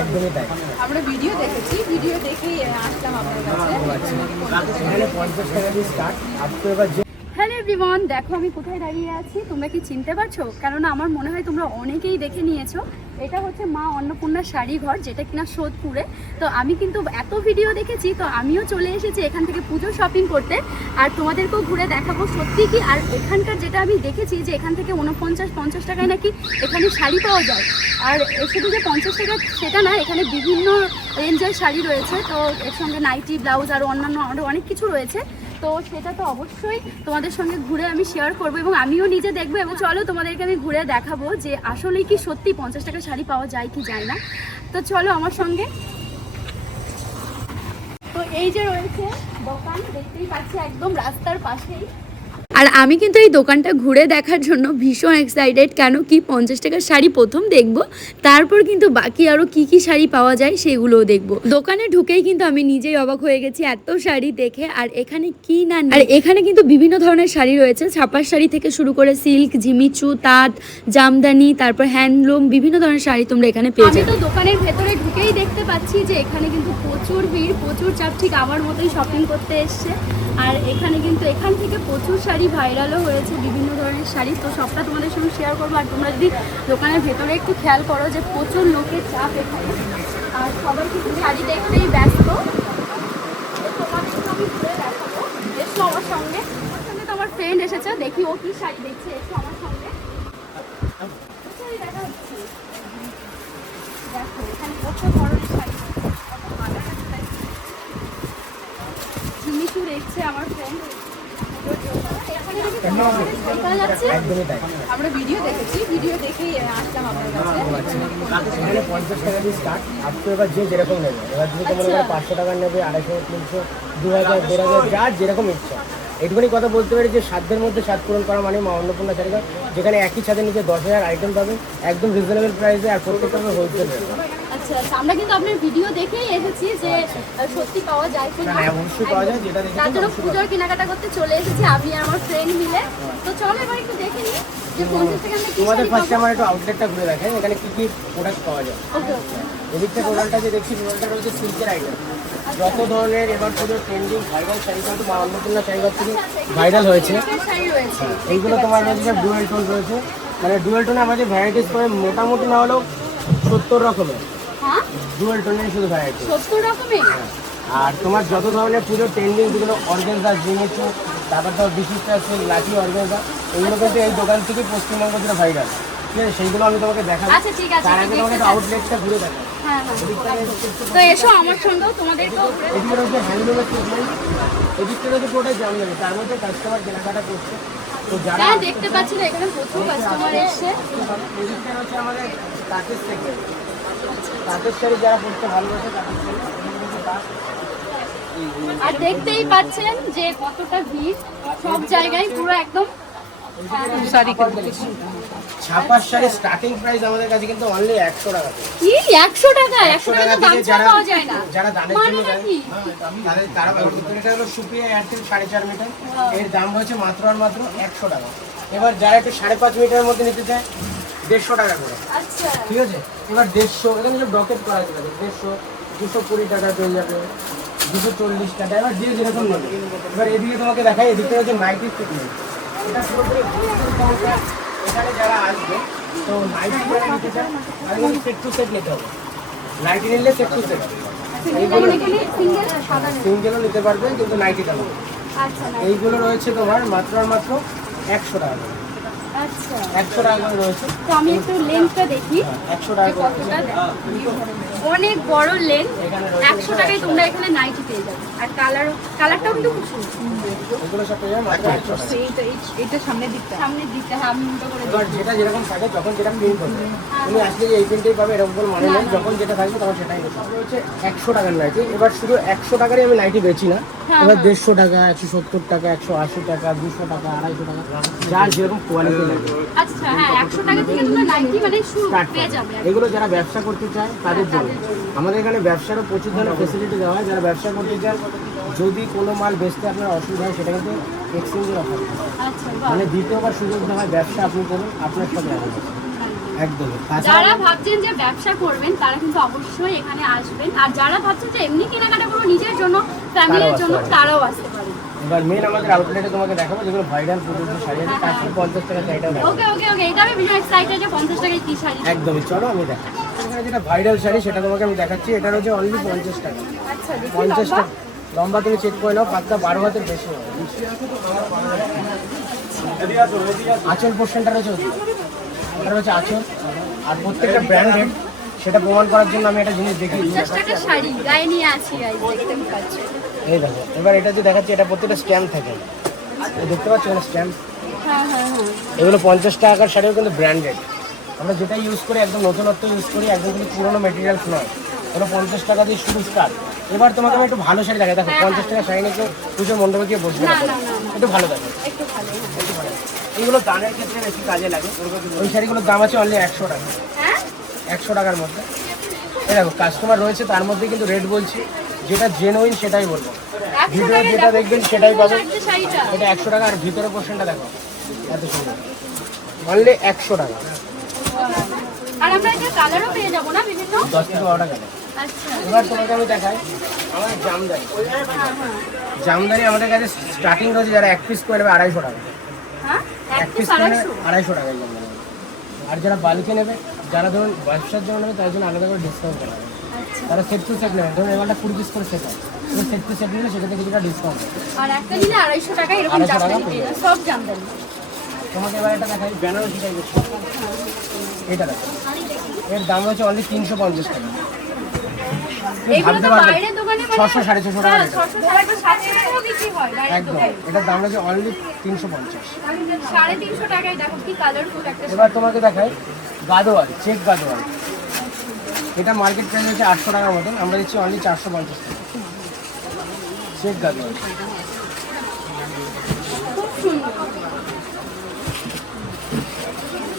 একদমই তাই। আমরা ভিডিও দেখেছি, ভিডিও দেখেই আসলাম আপনার কাছে। এখানে 50 টাকা দিয়ে স্টার্ট। আপনি এবার হ্যালো এভরিওয়ান, দেখো আমি কোথায় দাঁড়িয়ে আছি, তোমরা কি চিনতে পারছো? কেননা আমার মনে হয় তোমরা অনেকেই দেখে নিয়েছো। এটা হচ্ছে মা অন্নপূর্ণা শাড়ি ঘর, যেটা কিনা সোদপুরে। তো আমি কিন্তু এত ভিডিও দেখেছি, তো আমিও চলে এসেছি এখান থেকে পুজো শপিং করতে, আর তোমাদেরকেও ঘুরে দেখাবো সত্যি কি। আর এখানকার যেটা আমি দেখেছি যে এখান থেকে 49-50 টাকায় নাকি এখানে শাড়ি পাওয়া যায়। আর শুধু যে 50 টাকা সেটা না, এখানে বিভিন্ন রেঞ্জের শাড়ি রয়েছে। তো এর সঙ্গে নাইটি, ব্লাউজ আর অন্যান্য আরও অনেক কিছু রয়েছে। তো সেটা তো অবশ্যই তোমাদের সঙ্গে ঘুরে আমি শেয়ার করবো এবং আমিও নিজে দেখবো। এবং চলো তোমাদেরকে আমি ঘুরে দেখাবো যে আসলেই কি সত্যি 50 টাকা শাড়ি পাওয়া যায় কি যায় না। তো চলো আমার সঙ্গে। তো এই যে রয়েছে দোকান, দেখতেই পাচ্ছি একদম রাস্তার পাশেই। আর আমি কিন্তু এই দোকানটা ঘুরে দেখার জন্য ভীষণ এক্সাইটেড। কেন কি 50 টাকার শাড়ি প্রথম দেখব, তারপর কিন্তু বাকি আরও কি কি শাড়ি পাওয়া যায় সেগুলোও দেখব। দোকানে ঢুকেই কিন্তু আমি নিজেই অবাক হয়ে গেছি এত শাড়ি দেখে। আর এখানে কি না, আর এখানে কিন্তু বিভিন্ন ধরনের শাড়ি রয়েছে, ছাপার শাড়ি থেকে শুরু করে সিল্ক, ঝিমিচু, তাঁত, জামদানি, তারপর হ্যান্ডলুম, বিভিন্ন ধরনের শাড়ি তোমরা এখানে পেয়ে যাবে। আমি তো দোকানের ভেতরে ঢুকেই দেখতে পাচ্ছি যে এখানে কিন্তু প্রচুর ভিড়, প্রচুর চাপ, ঠিক আমার মতোই শপিং করতে এসছে। আর এখানে কিন্তু এখান থেকে প্রচুর শাড়ি ভাইরালও হয়েছে, বিভিন্ন ধরনের শাড়ি। তো সবটা তোমাদের সঙ্গে শেয়ার করবো। আর তোমরা যদি দোকানের ভেতরে একটু খেয়াল করো যে প্রচুর লোকের চাপ এখানে, আর সবাই কিন্তু শাড়ি দেখতেই ব্যস্ত। তোমাদেরকে আমি ঘুরে দেখাবো, এসো আমার সঙ্গে। আমার সঙ্গে তো আমার ফ্রেন্ড এসেছে, দেখি ও কি শাড়ি দেখছে। এসো আমার সঙ্গে, শাড়ি দেখা হচ্ছে। দেখো এখানে কত ধরনের শাড়ি, ঝিমিচু দেখছে আমার ফ্রেন্ড। আমরা ভিডিও দেখেছি, ভিডিও দেখেই আসলাম আপনার কাছে। এখানে 50 টাকা দিয়ে স্টার্ট। আপনি এবার যে যেরকম নেবে, এবার যদি মনে করে 500 টাকা নেবে, 250, 300, 2000, 1500, যার যেরকম ইচ্ছা। এইটুকুনি কথা বলতে পারি যে সাধ্যের মধ্যে স্বাদ পূরণ করা মানে মা অন্নপূর্ণা শাড়ি ঘর, যেখানে একই ছাদের নিচে 10,000 আইটেম পাবে একদম রিজনেবল প্রাইসে, আর প্রত্যেকটা হবে হোলসেল রেট। আচ্ছা, আমরা কিন্তু আপনার ভিডিও দেখেই এসেছি যে সত্যি পাওয়া যায় কিনা। হ্যাঁ, অবশ্যই পাওয়া যায়, যেটা দেখে তার জন্য পুজোর কেনাকাটা করতে চলে এসেছি আমি আর আমার ফ্রেন্ড মিলে। তো চলো এবার একটু দেখে নিই যে 50 টাকা আমরা কি তোমাদের শাড়ি ফার্স্টে পাবো। আমার একটু আউটলেটটা ঘুরে দেখেন, এখানে কি কি প্রোডাক্ট পাওয়া যায়। ওকে ওকে। এদিকটা টোটালটা যে দেখছি, টোটালটা রয়েছে সিল্কের আইটেম। যত ধরনের এবার পুরো ট্রেন্ডিং ভাইরাল শাড়ি কিন্তু মা অন্নপূর্ণা শাড়ি ঘর থেকে ভাইরাল হয়েছে। শাড়ি রয়েছে, এইগুলো তোমার মধ্যে ডুয়েল টোন রয়েছে, মানে ডুয়েল টোনে আমাদের ভ্যারাইটিস করে মোটামুটি না হলেও 70 রকমের হ্যাঁ ডুয়েল টোনের শুধু ভ্যারাইটি। 70 রকমের। আর তোমার যত ধরনের পুজো ট্রেন্ডিং যেগুলো অর্গানজা, জিনিস, তারপর তো বিশিষ্ট আছে লাঠি অর্গানজা, এগুলো কিন্তু এই দোকান থেকে পশ্চিমবঙ্গ জুড়ে ভাইরাল। ঠিক আছে, সেইগুলো আমি তোমাকে দেখাবো। আচ্ছা ঠিক আছে, তার আগে তোমাকে আউটলেটটা ঘুরে দেখাবো। হ্যাঁ হ্যাঁ। তো এসো আমার সঙ্গেও, তোমাদেরকেও এদিকে রয়েছে হ্যান্ডলুমের ট্রিটমেন্ট, এদিকটা রয়েছে পুরোটাই জামদানি, তার মধ্যে কাস্টমার কেনাকাটা করছে। তো যারা হ্যাঁ দেখতে পাচ্ছি না, এখানে প্রচুর কাস্টমার এসছে। এদিকটা রয়েছে আমাদের তাঁতের থেকে, তাঁতের শাড়ি যারা পড়তে ভালোবাসে তাঁতের শাড়ি, এদিকে রয়েছে তাঁত। আর দেখতেই পাচ্ছেন যে কতটা ভিড়, সব জায়গায় পুরো একদম ছাপার শাড়ি স্টার্টিং প্রাইস আমাদের কাছে কিন্তু অনলি 100 টাকা। কি 100 টাকা? 100 টাকা দাম ছাড়া পাওয়া যায় না? যারা দানের মানে জন্য নাকি? তারা এটা হলো সুপিয়া এয়ারটেল 4.5 মিটার, এর দাম হচ্ছে মাত্র আর মাত্র 100 টাকা। এবার যারা একটু 5.5 মিটারের মধ্যে নিতে চায় 150 টাকা করে। আচ্ছা ঠিক আছে, এবার 150 এখানে যে ব্রকেট করা আছে 150, 220 টাকা পেয়ে যাবে, 240 টাকা, এবার যে যেরকম নেবে। এবার এদিকে তোমাকে দেখাই, এদিকে হচ্ছে নাইটি ট্রিটমেন্ট। এটা পুরোপুরি এখানে যারা আসবে তো নাইটি যারা নিতে চায় তাহলে সেট টু সেট নিতে হবে। নাইটি নিলে সেট টু সেট, এইগুলো সিঙ্গেলও নিতে পারবে কিন্তু নাইটিটা নেবে। আচ্ছা এইগুলো রয়েছে তোমার মাত্র আর মাত্র 100 টাকা করে। আচ্ছা 100 টাকা করে রয়েছে। তো আমি একটু লেন্থটা দেখি 100 টাকা করে কতটা, অনেক বড় লেন্থ। 100 টাকায় তোমরা এখানে নাইটি পেয়ে যাবে। আর কালারটাও কিন্তু খুব সুন্দর। এগুলো সব পেয়ে যাবে মাত্র 100 টাকা। এটা সামনের দিকটা হ্যাঁ আমি উল্টো করে এবার যেটা যেরকম থাকে যখন যেটা প্রিন্ট হবে, তুমি আসলে যে এই প্রিন্টেই পাবে এরকম কোনো মানে নেই, যখন যেটা থাকবে তখন সেটাই নেবে। হচ্ছে 100 টাকার নাইটি। এবার শুধু 100 টাকারই আমি নাইটি বেচি না, এবার 150 টাকা, 170 টাকা, 180 টাকা, 200 টাকা, 250 টাকা, যার যেরকম কোয়ালিটি লাগে। আচ্ছা হ্যাঁ 100 টাকা থেকে তোমরা নাইটি মানে শুরু পেয়ে যাবে। এগুলো যারা ব্যবসা করতে চায় তাদের জন্য আমাদের এখানে ব্যবসারও প্রচুর ধরনের ফেসিলিটি দেওয়া হয়। যারা ব্যবসা করতে চান, যদি কোনো মাল বেচতে আপনার অসুবিধা হয় সেটা কিন্তু এক্সচেঞ্জের অফার, আচ্ছা মানে দ্বিতীয়বার সুযোগ দেওয়া হয়। ব্যবসা আপনি করুন, আপনার সাথে আসবে। একদমই। যারা ভাবছেন যে ব্যবসা করবেন তারা কিন্তু অবশ্যই এখানে আসবেন, আর যারা ভাবছেন যে এমনি কেনাকাটা করবো নিজের জন্য ফ্যামিলির জন্য তারাও আসতে পারেন। এবার মেন আমাদের আউটলেটে তোমাকে দেখাবো যেগুলো ভাইরাল প্রোডাক্ট শাড়ি আছে, তার সাথে 50 টাকা শাড়িটাও দেখাবো। ওকে ওকে ওকে, এটা আমি ভীষণ এক্সাইটেড যে 50 টাকায় কি শাড়ি। একদমই, চলো আমি দেখাই। এখানে যেটা ভাইরাল শাড়ি সেটা তোমাকে আমি দেখাচ্ছি, এটা হচ্ছে অনলি 50 টাকা। আচ্ছা, দেখি 50 লম্বা। টাকা লম্বা, তুমি চেক করে নাও, পাতলা 12 হাতের বেশি হবে। আঁচল পোর্শনটা রয়েছে ওদিকে। এটা হচ্ছে আঁচল, আর প্রত্যেকটা ব্র্যান্ডেড সেটা প্রমাণ করার জন্য আমি একটা জিনিস দেখি। 50 টাকার শাড়ি গায়ে নিয়ে আছি গাইস, দেখতে পাচ্ছেন। এই দেখো, এবার এটা যে দেখাচ্ছি এটা প্রত্যেকটা স্ট্যাম্প থাকে, এই দেখতে পাচ্ছ না স্ট্যাম্প। হ্যাঁ হ্যাঁ হ্যাঁ, এগুলো 50 টাকার শাড়িও কিন্তু ব্র্যান্ডেড। আমরা যেটা ইউজ করি একদম নতুনত্ব ইউজ করি, একদম কিন্তু পুরোনো মেটেরিয়ালস নয়। ওটা 50 টাকা দিয়ে শুরু স্টার্ট। এবার তোমাকে আমি একটু ভালো শাড়ি দেখাই। দেখো 50 টাকা শাড়ি নিয়ে কেউ পুজো মণ্ডপে গিয়ে বসবে না, একটু ভালো দেখো, একটু ভালো। একটু ভালো। এইগুলো দানের ক্ষেত্রে বেশি কাজে লাগে। ওই শাড়িগুলোর দাম আছে অনলি 100 টাকা, হ্যাঁ 100 টাকার মধ্যে। এই দেখো কাস্টমার রয়েছে, তার মধ্যে কিন্তু রেট বলছি, যেটা জেনুইন সেটাই বলবো। ভিডিও যেটা দেখবেন সেটাই পাবেন। শাড়িটা এটা 100 টাকা, আর ভিতরে পোর্শনটা দেখো এত সুন্দর, অনলি 100 টাকা। আর আমরা এটা কালারও পেয়ে যাবো না বিভিন্ন? 10 থেকে 12 টাকা। আচ্ছা, এবার তোমাকে আমি দেখাই আমাদের জামদানি। জামদানি আমাদের কাছে স্টার্টিং রয়েছে, যারা 1 পিস করে নেবে 250 টাকা। হ্যাঁ এক পিস করে 250 টাকা জামদানি। আর যারা বালকে নেবে, যারা ধরুন ব্যবসার জন্য নেবে, তার জন্য আলাদা করে ডিসকাউন্ট করা হবে। তারা সেট টু সেট নেবে, ধরুন এবারটা 20 পিস করে সেট হয়, সেট টু সেট নিলে সেটাতে কিছুটা ডিসকাউন্ট হবে। আর একটা নিলে 250 টাকা এরকম 250 টাকা জামদানি পেয়ে যাবে, সব জামদানি। তোমাকে এবার এটা দেখাই বেনারসি টাইপের। এটা দেখো, এর দাম হচ্ছে অনলি 350 টাকা। এইগুলো তো বাইরের দোকানে 600 650 টাকা রেট। 600 টাকা 700 টাকাও বিক্রি হয় বাইরের একদম, দোকানে। এটার দাম হচ্ছে অনলি 350। 350 টাকায় দেখো কি কালারফুল একটা। এবার তোমাকে দেখাই গাদোয়াল, চেক গাদোয়াল। এটা মার্কেট প্রাইস হচ্ছে 800 টাকার মতন, আমরা দিচ্ছি অনলি 450 টাকা। চেক গাদোয়াল, খুব সুন্দর।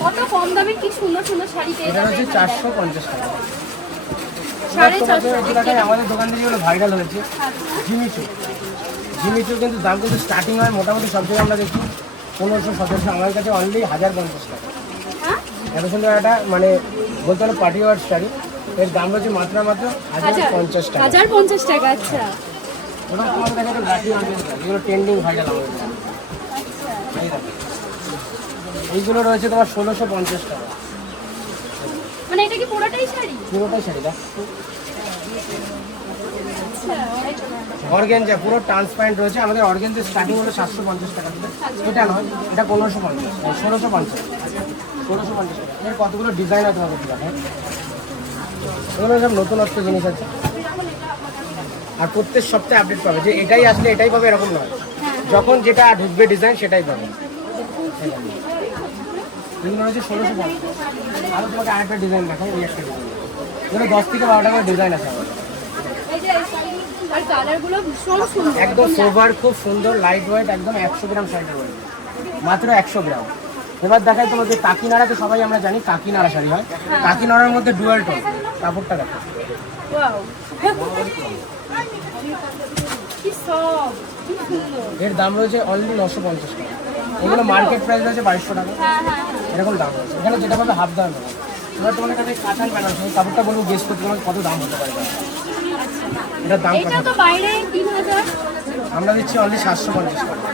কত কম দামে কি সুন্দর সুন্দর শাড়ি পেয়ে এটা যাবে হচ্ছে এখানে। 450 টাকা। 450 টাকায় আমাদের দোকান থেকে যেগুলো ভাইরাল হয়েছে, জিমিচু। জিমিচু কিন্তু দাম কিন্তু স্টার্টিং হয় মোটামুটি সব জায়গায় আমরা দেখি 1500 1700, আমার কাছে অনলি 1050 টাকা। হ্যাঁ এত সুন্দর একটা মানে বলতে হলো পার্টি ওয়ার শাড়ি, এর দাম হচ্ছে মাত্র 1050 টাকা। 1050 টাকা। আচ্ছা এবার তোমাকে দেখা যাবে লাঠি অর্গেনজা, যেগুলো ট্রেন্ডিং ভাইরাল আমাদের দোকানে। এই দেখো, এইগুলো রয়েছে তোমার 1650 টাকা। মানে এটা কি পুরোটাই শাড়ি? পুরোটাই শাড়িটা আচ্ছা অর্গেনজা, পুরো ট্রান্সপারেন্ট রয়েছে। আমাদের অর্গেনজা স্টার্টিং হলো 750 টাকা থেকে। এটা নয়, এটা 1550, 1650, 1650 টাকা। এর কতগুলো ডিজাইন আছে তোমাকে দেখায়। এগুলো সব নতুনত্ব জিনিস আছে, আর প্রত্যেক সপ্তাহে আপডেট পাবে, যে এটাই আসলে এটাই পাবে এরকম নয়। যখন যেটা ঢুকবে ডিজাইন সেটাই পাবে। এগুলো হচ্ছে 1650। আরও তোমাকে আরেকটা ডিজাইন দেখাই, এই একটা ডিজাইন, এগুলো 10 থেকে 12 টাকার ডিজাইন আছে আমাদের। এই যে আর কালারগুলো ভীষণ সুন্দর। একদম সোবার, খুব সুন্দর, লাইট ওয়েট, একদম 100 গ্রাম শাড়িটা ওয়েট, মাত্র 100 গ্রাম। এবার দেখাই তোমাকে কাকিনাড়া, তো সবাই আমরা জানি কাকিনাড়া শাড়ি হয়। কাকিনাড়ার মধ্যে ডুয়াল টোন, কাপড়টা দেখো। ওয়াও কি সফট, কি সুন্দর। এর দাম রয়েছে অনলি 950 টাকা। এগুলো মার্কেট প্রাইস রয়েছে 2200 টাকা, হ্যাঁ হ্যাঁ হ্যাঁ। এরকম দাম রয়েছে। এখানে যেটা পাবে হাফ দাম পাবে। এবার তোমার কাছে কাঁথান বেনারসি, কাপড়টা বলবো গেস করতে তোমার কত দাম হতে পারে। এটার দাম এটা কত? তো বাইরে 3000। আমরা দিচ্ছি অনলি 750 টাকা।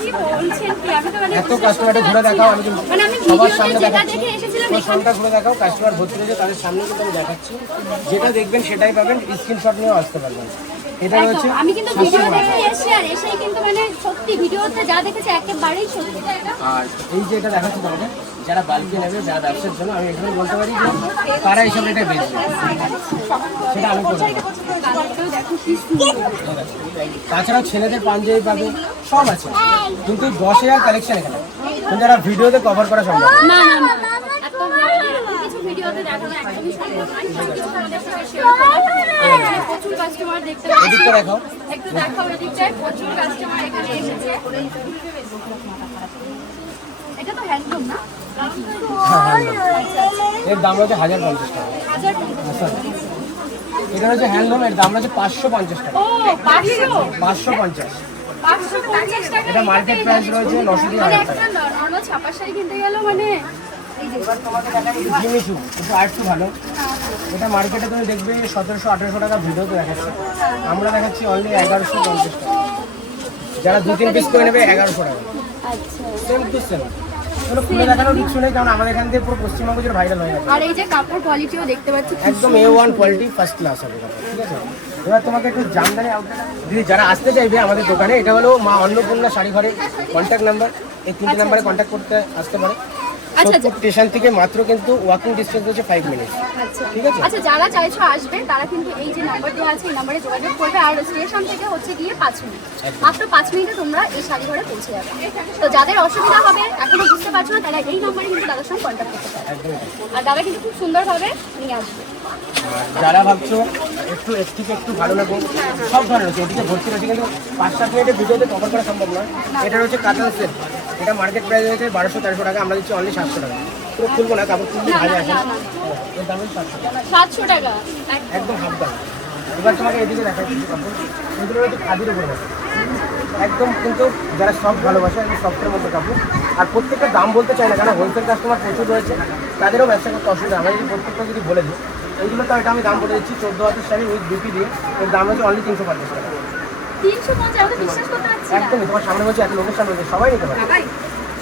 কি বলছেন কি? আমি তো মানে এত কাস্টমারটা ঘুরে দেখাও, আমি কিন্তু মানে আমি সবার ভিডিওতে সামনে যেটা দেখাচ্ছি। দেখে এসেছিলাম তোমার এখানে। সামনেটা ঘুরে দেখাও, কাস্টমার ভর্তি রয়েছে, তাদের সামনে কিন্তু আমি দেখাচ্ছি। যেটা দেখবেন সেটাই পাবেন, স্ক্রিনশট নিয়েও আসতে পারবেন। এটা রয়েছে একদম, আমি কিন্তু ভিডিও 750 দেখে এসেছি, আর এসেই কিন্তু মানে সত্যি ভিডিওতে যা দেখেছি একেবারেই সত্যি। আর এই যে এটা দেখাচ্ছি তোমাকে, যারা বালকে নেবে, যারা ব্যবসার জন্য, আমি এখানে বলতে পারি যে তারা এইসব রেটে বেচবে, সেটা আমি করে দেবো। কালারটাও দেখো কি সুন্দর। তাছাড়াও ছেলেদের পাঞ্জাবি পাবে, সব আছে, কিন্তু 10,000 কালেকশন এখানে, কিন্তু যারা ভিডিওতে কভার করা সম্ভব না। না না না, এত কিছু ভিডিওতে দেখানো একদমই সম্ভব নয়। কিছু আমাদের সঙ্গে শেয়ার করো। এখানে প্রচুর কাস্টমার দেখতে পাচ্ছি। এদিকটা দেখাও। একটু দেখাও এদিকটায়, প্রচুর কাস্টমার এখানে এসেছে। এটা তো হ্যান্ডলুম না? হ্যাঁ, এর দাম রয়েছে 1050 টাকা। 1050। এটা হচ্ছে হ্যান্ডলুম, এর দাম রয়েছে 550 টাকা। ও 500। 550। 550 টাকা। এটা মার্কেট প্রাইস রয়েছে 900 থেকে মানে 1000 একটা টাকা। নর্মাল ছাপা শাড়ি কিনতে গেলেও মানে এবার তোমাকে দেখাই জিমিচু, একটু আরেকটু ভালো। এটা মার্কেটে তুমি দেখবে 1700-1800 টাকা ভিডিওতে দেখাচ্ছে, আমরা দেখাচ্ছি অনলি 1150 টাকা। যারা 2-3 পিস করে নেবে 1100 টাকা, আচ্ছা। Same to same. কোনো খুলে দেখানোর কিছু নেই, কারণ আমাদের এখান থেকে পুরো পশ্চিমবঙ্গ জুড়ে ভাইরাল হয়ে গেছে। আর এই যে কাপড় কোয়ালিটিও দেখতে পাচ্ছি একদম A1 কোয়ালিটি, ফার্স্ট ক্লাস হবে কাপড়, ঠিক আছে। এবার তোমাকে একটু জামদানি আউটলেট দিদি যারা আসতে চাইবে আমাদের দোকানে, এটা হলো মা অন্নপূর্ণা শাড়ি ঘরের কন্ট্যাক্ট নাম্বার, এই 3টে নাম্বারে কন্ট্যাক্ট করতে আসতে পারে। আচ্ছা, সোদপুর স্টেশন থেকে মাত্র কিন্তু ওয়াকিং ডিস্টেন্স হচ্ছে 5 মিনিট, আচ্ছা ঠিক আছে। আচ্ছা, যারা চাইছো আসবে তারা কিন্তু এই যে নাম্বার দেওয়া আছে এই নাম্বারে যোগাযোগ করবে। আর স্টেশন থেকে হচ্ছে গিয়ে 5 মিনিট, মাত্র 5 মিনিটে তোমরা এই শাড়ি ঘরে পৌঁছে যাবে। তো যাদের অসুবিধা হবে এখনো বুঝতে পারছো না, তারা এই নাম্বারে কিন্তু দাদার সঙ্গে কন্ট্যাক্ট করতে পারে। একদমই। আর দাদা কিন্তু খুব সুন্দরভাবে নিয়ে আসবে। আর যারা ভাবছো একটু এসটিকে একটু ভালো লাগবে, সব ধরনের আছে, এদিকে ভর্তি রয়েছে, কিন্তু 5-7 মিনিটের ভিডিওতে কভার করা সম্ভব নয়। এটা হচ্ছে কাতান সেট, এটা মার্কেট প্রাইস হয়েছে 1200-1300 টাকা, আমরা দিচ্ছি অনলি 700 টাকা। পুরো খুলবো না, কাপড় খুললে না, ভালো না, আছে, না, না। এর দাম হচ্ছে 700 টাকা, 700 টাকা একদম হাফ দাম। এবার তোমাকে এদিকে দেখাই কিছু কাপড়, এগুলো হচ্ছে খাদির উপরে আছে, একদম কিন্তু যারা সফট ভালোবাসে একদম সফটের মধ্যে কাপড়। আর প্রত্যেকটা দাম বলতে চাই না, কারণ হোলসেল কাস্টমার প্রচুর রয়েছে, তাদেরও ব্যবসা করতে অসুবিধা। আমরা যদি প্রত্যেকটা যদি বলে দিই, এইগুলো তো এটা আমি দাম বলে দিচ্ছি 14 হাজার শাড়ি উইথ বিপি দিয়ে, এর দাম হচ্ছে অনলি 350 টাকা। 350, আমি তো বিশ্বাস করতে পারছি না। একদমই, তোমার সামনে বলছি, এত লোকের সামনে বলছি, সবাই নিতে পারে, বাবাই,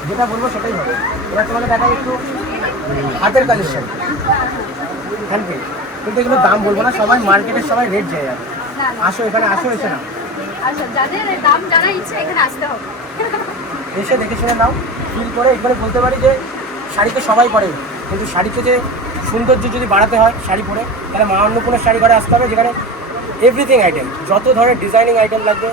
যেটা বলবো সেটাই হবে। এবার তোমাকে দেখাই একটু হাতের কাজের শাড়ি, হ্যান্ডমেড, কিন্তু এগুলো দাম বলবো না, সবাই মার্কেটের সবাই রেট যায় যাবে। না, না। আসো এখানে, আসো এসে নাও, আচ্ছা, যাদের দাম জানার ইচ্ছে এখানে আসতে হবে। এসে দেখে শুনে নাও, ফিল করে। একবারে বলতে পারি যে শাড়িতে সবাই পরে, কিন্তু শাড়িতে যে সৌন্দর্য যদি বাড়াতে হয় শাড়ি পরে, তাহলে মা অন্নপূর্ণার শাড়ি ঘরে আসতে হবে, যেখানে এভরিথিং আইটেম, যত ধরনের ডিজাইনিং আইটেম লাগবে,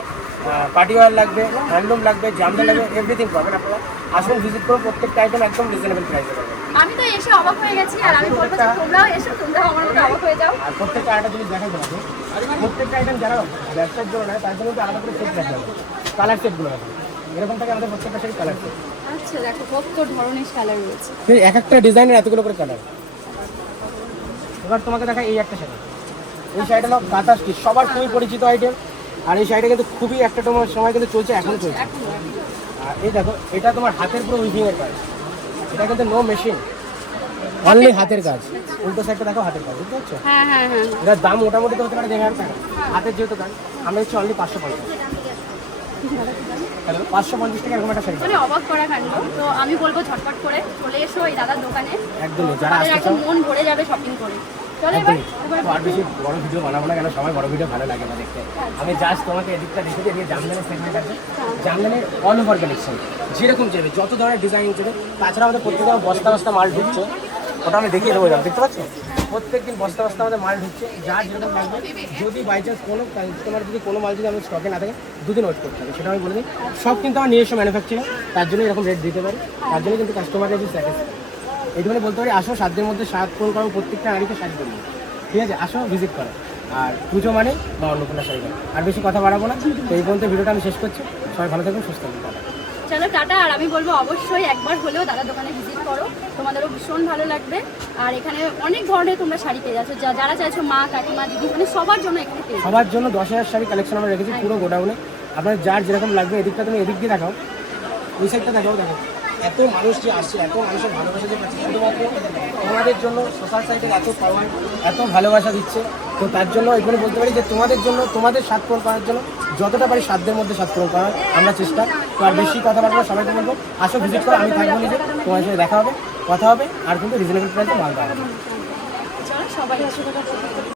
পার্টি ওয়্যার লাগবে, হ্যান্ডলুম লাগবে, জামদানি লাগবে, এভরিথিং পাবেন আপনারা। আসুন, ভিজিট করুন, প্রত্যেকটা আইটেম একদম রিজনেবল প্রাইসে পাবেন। আমি তো এসে অবাক হয়ে গেছি, আর আমি বলবো যে তোমরাও এসো, তোমরাও আমার মতো অবাক হয়ে যাও। আর প্রত্যেকটা আইটেম জিনিস দেখা যাবে, প্রত্যেকটা আইটেম যারা ব্যবসার জন্য নেয় তার জন্য কিন্তু আলাদা করে সেট দেখা যাবে, কালার সেটগুলো আছে, এরকম থাকে আমাদের প্রত্যেকটা শাড়ি কালার সেট। আচ্ছা, দেখো কত ধরনের কালার রয়েছে। এক একটা ডিজাইনের এতগুলো করে কালার। এবার তোমাকে দেখা এই একটা শাড়ি, এই শাড়িটা হলো কাঁথা স্টিচ, সবার খুবই পরিচিত আইটেম। আর এই শাড়িটা কিন্তু খুবই একটা তোমার সময় কিন্তু চলছে, এখনো চলছে। আর এই দেখো, এটা তোমার হাতের পুরো উইভিং এর কাজ, এটা কিন্তু নো মেশিন, অনলি হাতের কাজ। উল্টো সাইডটা দেখো, হাতের কাজ, বুঝতে পারছো? হ্যাঁ হ্যাঁ হ্যাঁ, এটার দাম মোটামুটি তো হতে পারে 1000 টাকা, হাতের যেহেতু কাজ। আমরা হচ্ছে অনলি 550, 550 টাকা এরকম একটা শাড়ি। মানে অবাক করা কাণ্ড। তো আমি বলবো ঝটপট করে চলে এসো এই দাদার দোকানে, একদমই, যারা আমাদের আসতে একদম চাও মন ভরে যাবে শপিং করে। চলো এবার একদমই। তো আর বেশি বড় ভিডিও বানাবো না, কেন সবাই বড় ভিডিও ভালো লাগে না দেখতে। আমি জাস্ট তোমাকে এদিকটা দেখে দিই, জামদানি সেগমেন্ট আছে, জামদানির অল ওভার কালেকশন, যেরকম চাইবে যত ধরনের ডিজাইন চাইবে। তাছাড়া আমাদের প্রত্যেকটা বস্তা বস্তা মাল ঢুকছে, ওটা আমি দেখিয়ে দেবো, দেখতে পাচ্ছ? প্রত্যেকদিন বস্তা বস্তা আমাদের মাল ঢুকছে, যার যেরকম লাগবে। যদি বাই চান্স কোনো কাস্টমার যদি কোনো মাল যদি আমি স্টকে না থাকে, 2 দিন ওয়েট করতে হবে, সেটা আমি বলে দিই। সব কিন্তু আমার নিজস্ব ম্যানুফ্যাকচারিং, তার জন্য এরকম রেট দিতে পারি, তার জন্য কিন্তু কাস্টমারের যে স্যাটিসফাই। এইটুখানে বলতে পারি, আসো 7 দিনের মধ্যে 7 পূরণ করো, প্রত্যেকটা নারীকে শাড়ি করবো, ঠিক আছে? আসো, ভিজিট করো। আর পুজো মানে বা অন্নপূর্ণা শাড়ি করো। আর বেশি কথা বাড়াবো না, তো এই পর্যন্ত ভিডিওটা আমি শেষ করছি। সবাই ভালো থাকবেন, সুস্থ থাকবেন। চলো টাটা। আর আমি বলবো অবশ্যই একবার হলেও দাদার দোকানে ভিজিট করো, তোমাদেরও ভীষণ ভালো লাগবে। আর এখানে অনেক ধরনের তোমরা শাড়ি পেয়ে যাচ্ছ, যারা চাইছো মা কাকিমা দিদি, মানে সবার জন্য এখানে পেয়ে যাচ্ছ। সবার জন্য 10,000 শাড়ি কালেকশন আমরা রেখেছি পুরো গোডাউনে। আপনার যার যেরকম লাগবে, এদিকটা তুমি এদিক দিয়ে দেখাও, ওই সাইডটা দেখাও। দেখো এত মানুষ যে আসছে, এত মানুষের ভালোবাসা যে পাচ্ছে, শুধুমাত্র তোমাদের জন্য সোশ্যাল সাইটে এত পাওয়ার, এত ভালোবাসা দিচ্ছে। তো তার জন্য এখানে বলতে পারি যে তোমাদের জন্য, তোমাদের স্বাদ পূরণ করার জন্য যতটা পারি সাধ্যের মধ্যে স্বাদ পূরণ করার আমরা চেষ্টা। তো আর বেশি কথা বলবো, সবাইকে বলবো আসো, ভিজিট করো। আমি থাকবো নিজে, তোমার সাথে দেখা হবে, কথা হবে, আর কিন্তু রিজনেবল প্রাইসে মাল দেওয়া হবে। চলো সবাই আসো।